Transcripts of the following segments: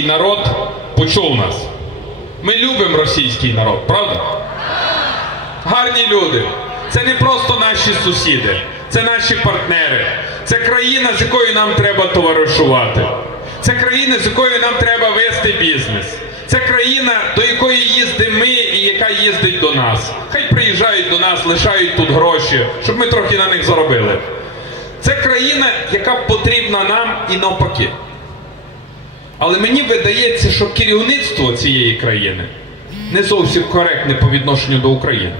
російський народ почув нас. Ми любимо російський народ, правда? Гарні люди. Це не просто наші сусіди, це наші партнери. Це країна, з якою нам треба товаришувати. Це країна, з якою нам треба вести бізнес. Це країна, до якої їздимо ми і яка їздить до нас. Хай приїжджають до нас, лишають тут гроші, щоб ми трохи на них заробили. Це країна, яка потрібна нам і навпаки. Але мені видається, що керівництво цієї країни не зовсім коректне по відношенню до України.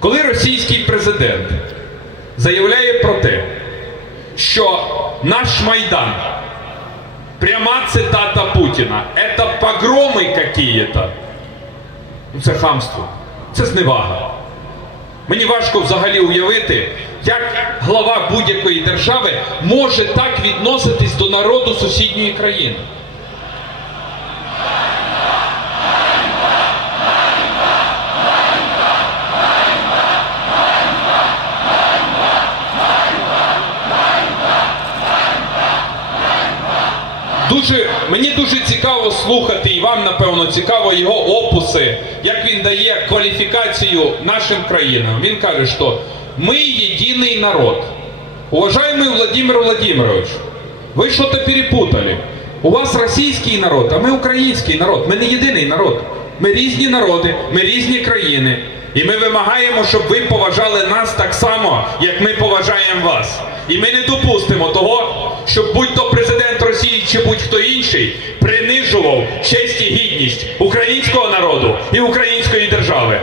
Коли російський президент заявляє про те, що наш Майдан, пряма цитата Путіна, це погроми какие-то, ну це хамство, це зневага. Мені важко взагалі уявити, як глава будь-якої держави може так відноситись до народу сусідньої країни. Дуже мені дуже цікаво слухати, і вам напевно цікаво його опуси, як він дає кваліфікацію нашим країнам. Він каже, що ми єдиний народ. Уважаемый Владимир Владимирович, ви що-то перепутали. У вас російський народ, а ми український народ. Ми не єдиний народ. Ми різні народи, ми різні країни. І ми вимагаємо, щоб ви поважали нас так само, як ми поважаємо вас. І ми не допустимо того, щоб будь-то президент Росії чи будь-хто інший принижував честь і гідність українського народу і української держави.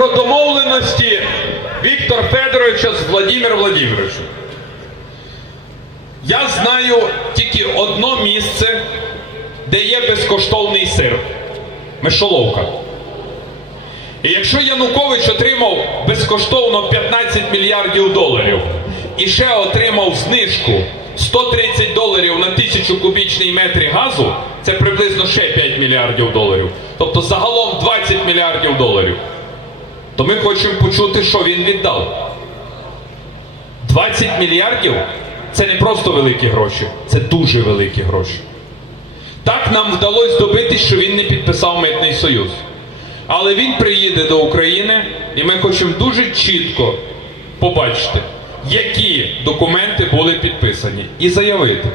Про домовленості Віктора Федоровича з Владимиром Владимировичем. Я знаю тільки одно місце, де є безкоштовний сир Мишоловка. І якщо Янукович отримав безкоштовно 15 мільярдів доларів і ще отримав знижку 130 доларів на тисячу кубічний метрів газу, це приблизно ще 5 мільярдів доларів. Тобто загалом 20 мільярдів доларів. То ми хочемо почути, що він віддав. 20 мільярдів це не просто великі гроші, це дуже великі гроші. Так нам вдалося добитись, що він не підписав митний союз. Але він приїде до України, і ми хочемо дуже чітко побачити, які документи були підписані, і заявити,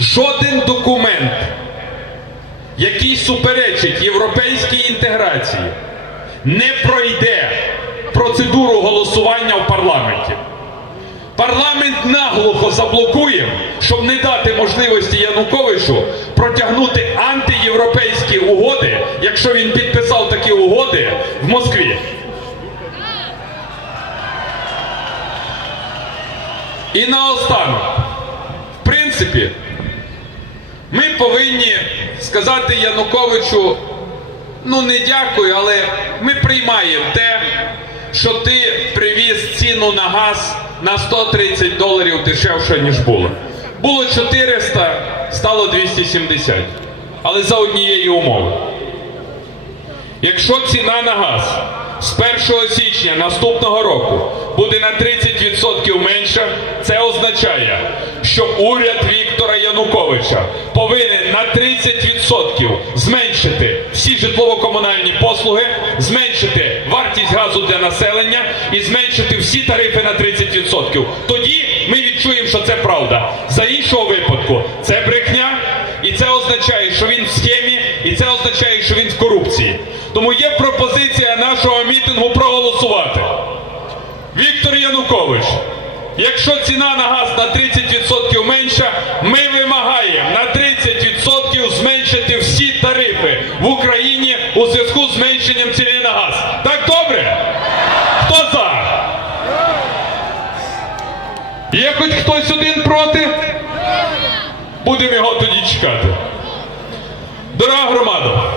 жоден документ, який суперечить європейській інтеграції, не пройде процедуру голосування в парламенті. Парламент наглухо заблокує, щоб не дати можливості Януковичу протягнути антиєвропейські угоди, якщо він підписав такі угоди в Москві. І наостанок, в принципі, ми повинні сказати Януковичу, ну не дякую, але ми приймаємо те, що ти привіз ціну на газ на 130 доларів дешевше, ніж було. Було 400, стало 270. Але за однієї умови. Якщо ціна на газ з 1 січня наступного року буде на 30% менша, це означає, що уряд Віктора Януковича повинен на 30% зменшити всі житлово-комунальні послуги, зменшити вартість газу для населення і зменшити всі тарифи на 30%. Тоді ми відчуємо, що це правда. За іншого випадку це брехня, і це означає, що він в схемі, і це означає, що він в корупції. Тому є пропозиція нашого мітингу проголосувати. Віктор Янукович, якщо ціна на газ на 30% менша, ми вимагаємо на 30% зменшити всі тарифи в Україні у зв'язку з зменшенням ціни на газ. Так добре? Хто за? Є хоч хтось один проти? Будемо його тоді чекати. Дорога громада,